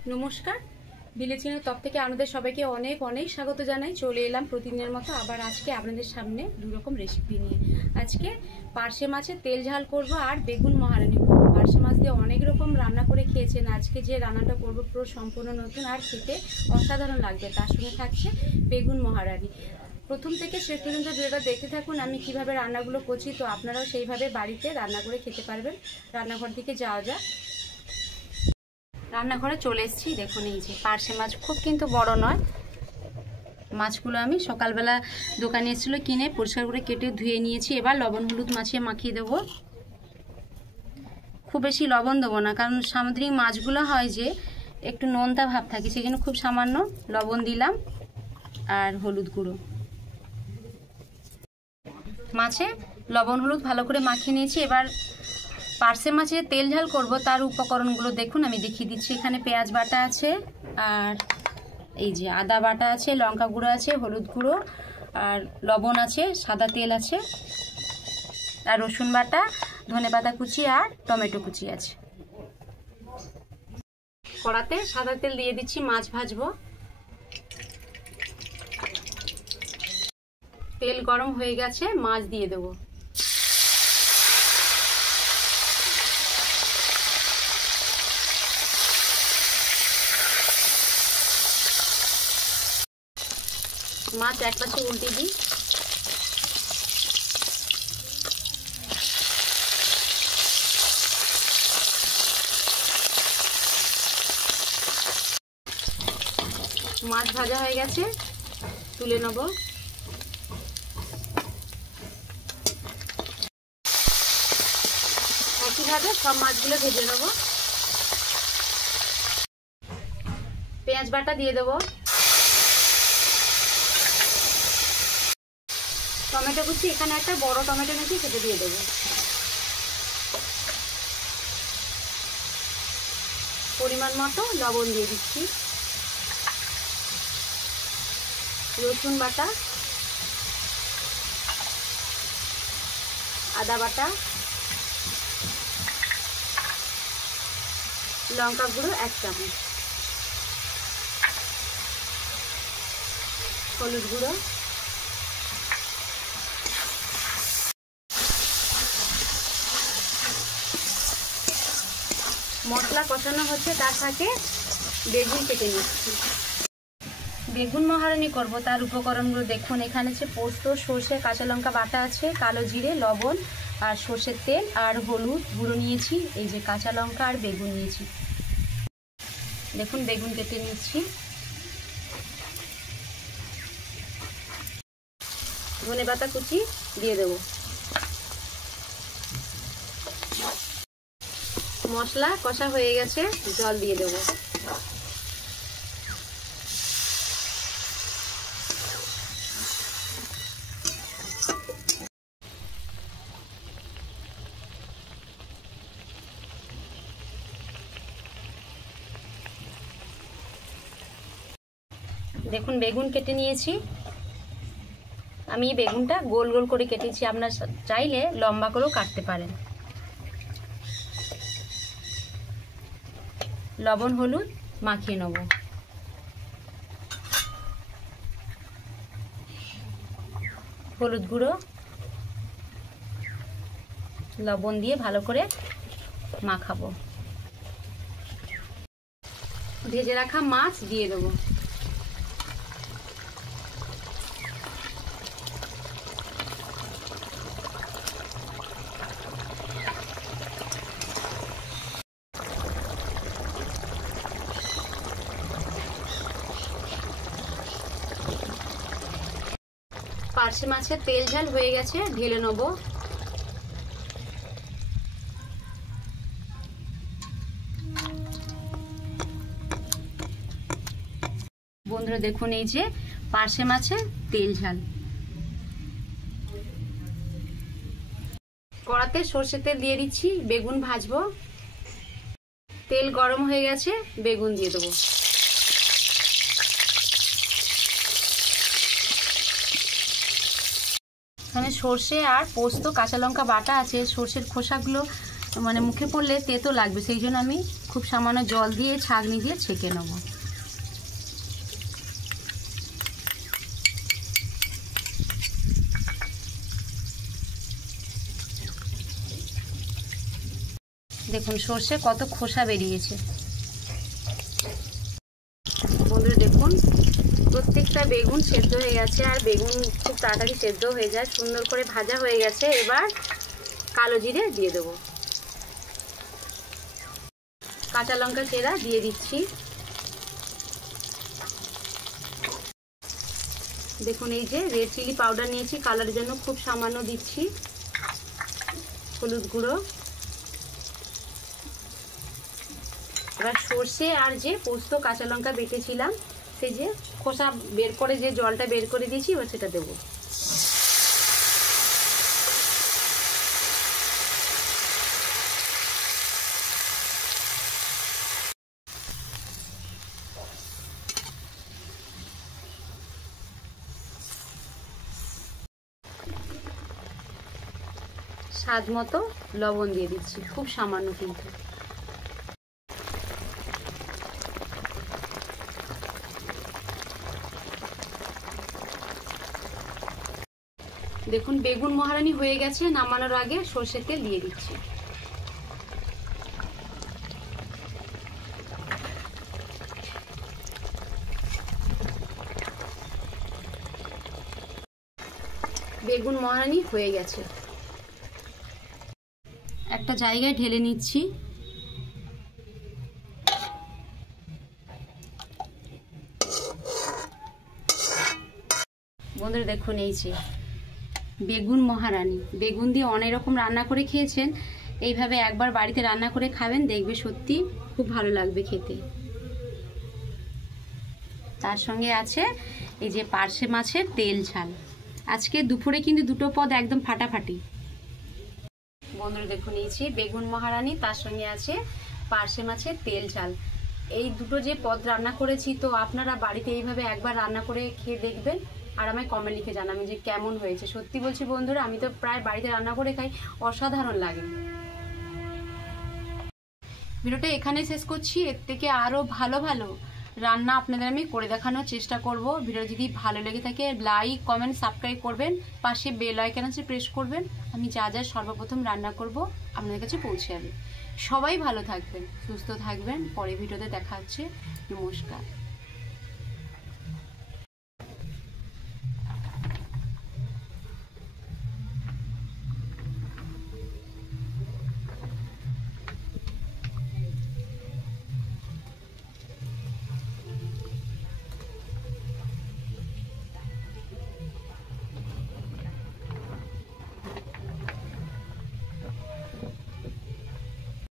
নমস্কার, বিলেচিনের তরফ থেকে আপনাদের সবাইকে অনেক অনেক স্বাগত জানাই। চলে এলাম প্রতিদিনের মতো আবার আজকে আপনাদের সামনে দুই রকম রেসিপি নিয়ে। আজকে পার্শে মাছের তেল ঝাল করব আর বেগুন মহারানি করব। পার্শে মাছ দিয়ে অনেক রকম রান্না করে খেয়েছেন, আজকে যে রান্নাটা করব পুরো সম্পূর্ণ নতুন আর খেতে অসাধারণ লাগবে। তার সঙ্গে থাকছে বেগুন মহারানি। প্রথম থেকে শেষ পর্যন্ত ভিডিওটা দেখতে থাকুন আমি কিভাবে রান্নাগুলো করছি, তো আপনারাও সেইভাবে বাড়িতে রান্না করে খেতে পারবেন। রান্নাঘর দিকে যাওয়া যাক। রান্নাঘরে চলে এসেছি। দেখুন এই যে পার্শে মাছ, খুব কিন্তু বড় নয় মাছগুলো। আমি সকালবেলা দোকানে এসেছিল কিনে পরিষ্কার করে কেটে ধুয়ে নিয়েছি। এবার লবণ হলুদ মাখিয়ে মাখিয়ে দেবো। খুব বেশি লবণ দেবো না, কারণ সামুদ্রিক মাছগুলো হয় যে একটু নোনতা ভাব থাকে, সেই জন্য খুব সামান্য লবণ দিলাম আর হলুদ গুঁড়ো। মাছে লবণ হলুদ ভালো করে মাখিয়ে নিয়েছি। এবার পার্শে মাছের তেল ঝাল করব, তার উপকরণগুলো দেখুন আমি দেখিয়ে দিচ্ছি। এখানে পেঁয়াজ বাটা আছে, আর এই যে আদা বাটা আছে, লঙ্কা গুঁড়ো আছে, হলুদ গুঁড়ো আর লবণ আছে, সাদা তেল আছে, আর রসুন বাটা, ধনেপাতা কুচি আর টমেটো কুচি আছে। কড়াতে সাদা তেল দিয়ে দিচ্ছি, মাছ ভাজবো। তেল গরম হয়ে গেছে, মাছ দিয়ে দেবো। মাছ এক পাশে উল্টে দিই। মাছ ভাজা হয়ে গেছে, তুলে নেব। একইভাবে সব মাছগুলো ভেজে নেব। পেঁয়াজ বাটা দিয়ে দেবো, টমেটো কুচি, এখানে একটা বড় টমেটো নিয়েছি সেটা দিয়ে দেবো। পরিমাণ মতো লবণ দিয়ে দিচ্ছি। রসুন বাটা, আদা বাটা, লঙ্কা গুঁড়ো 1 চামচ, হলুদ গুঁড়ো, মশলা কষানো হচ্ছে, তার ফাঁকে বেগুন কেটে নিচ্ছি। বেগুন মহারানি করব, তার উপকরণগুলো দেখুন। এখানে আছে পোস্ত, সর্ষে, কাঁচা লঙ্কা বাটা আছে, কালো জিরে, লবণ আর সর্ষের তেল আর হলুদ গুঁড়ো নিয়েছি। এই যে কাঁচা লঙ্কা আর বেগুন নিয়েছি। দেখুন বেগুন কেটে নিচ্ছি। ধনেপাতা কুচি দিয়ে দেবো। মশলা কষা হয়ে গেছে, জল দিয়ে দেবো। দেখুন বেগুন কেটে নিয়েছি। আমি বেগুনটা গোল গোল করে কেটেছি, আপনারা চাইলে লম্বা করেও কাটতে পারেন। লবণ হলুদ মাখিয়ে নেব। হলুদ গুঁড়ো, লবণ দিয়ে ভালো করে মাখাবো। ভেজে রাখা মাছ দিয়ে দেবো। পার্শে মাছের তেল ঝাল হয়ে গেছে, ঢেলে নেব। বন্ধুরা দেখুন এই যে পার্শে মাছের তেল ঝাল। কড়াতে সর্ষের তেল দিয়ে দিচ্ছি, বেগুন ভাজবো। তেল গরম হয়ে গেছে, বেগুন দিয়ে দেবো। এখানে সর্ষে আর পোস্ত, কাঁচা লঙ্কা বাটা আছে। সর্ষের খোসাগুলো মানে মুখে পড়লে তেতো লাগবে, সেই জন্য আমি খুব সামান্য জল দিয়ে ছাঁকনি দিয়ে ছেঁকে নেব। দেখুন সর্ষে কত খোসা বেরিয়েছে। বন্ধুরা দেখুন প্রত্যেকটা বেগুন সেদ্ধ হয়ে গেছে, আর বেগুন খুব তাড়াতাড়ি সেদ্ধ হয়ে যায়, সুন্দর করে ভাজা হয়ে গেছে। এবার কালো জিরে দিয়ে দেবো, কাঁচা লঙ্কা চেরা দিয়ে দিচ্ছি। দেখুন এই যে রেড চিলি পাউডার নিয়েছি কালারের জন্য, খুব সামান্য দিচ্ছি। হলুদ গুঁড়ো। এবার সর্ষে আর যে পোস্ত কাঁচা লঙ্কা বেটেছিলাম, সেই যে খোসা বের করে যে জলটা বের করে দিয়েছি, এবার সেটা দেবো। স্বাদ মতো লবণ দিয়ে দিচ্ছি, খুব সামান্য কিন্তু। দেখুন বেগুন মহারানী হয়ে গেছে, নামানোর আগে সরষের তেল দিয়ে দিচ্ছি। বেগুন মহারানী হয়ে গেছে, একটা জায়গায় ঢেলে নিচ্ছি। বন্ধুরা দেখুন এই যে বেগুন মহারানী, বেগুন দিয়ে অনেক রকম রান্না করে খেয়েছেন, এইভাবে একবার বাড়িতে রান্না করে খাবেন, দেখবে সত্যি খুব ভালো লাগবে খেতে। তার সঙ্গে আছে এই যে পার্শে মাছের তেল ঝাল। আজকে দুপুরে কিন্তু দুটো পদ একদম ফাটাফাটি। বন্ধুরা দেখুন এই যে বেগুন মহারানী, তার সঙ্গে আছে পার্শে মাছের তেল ঝাল। এই দুটো যে পদ রান্না করেছি, তো আপনারা বাড়িতে এইভাবে একবার রান্না করে খেয়ে দেখবেন, আর আমায় কমেন্ট লিখে জানাবেন যে কেমন হয়েছে। সত্যি বলছি বন্ধুরা, আমি তো প্রায় বাড়িতে রান্না করে খাই, অসাধারণ লাগে। ভিডিওটা এখানে শেষ করছি, এর থেকে আরও ভালো ভালো রান্না আপনাদের আমি করে দেখানোর চেষ্টা করব। ভিডিও যদি ভালো লেগে থাকে লাইক কমেন্ট সাবস্ক্রাইব করবেন, পাশে বেল আইকন আছে প্রেস করবেন। আমি যা যা সর্বপ্রথম রান্না করব আপনাদের কাছে পৌঁছে যাবে। সবাই ভালো থাকবেন, সুস্থ থাকবেন। পরে ভিডিওতে দেখা হচ্ছে। নমস্কার।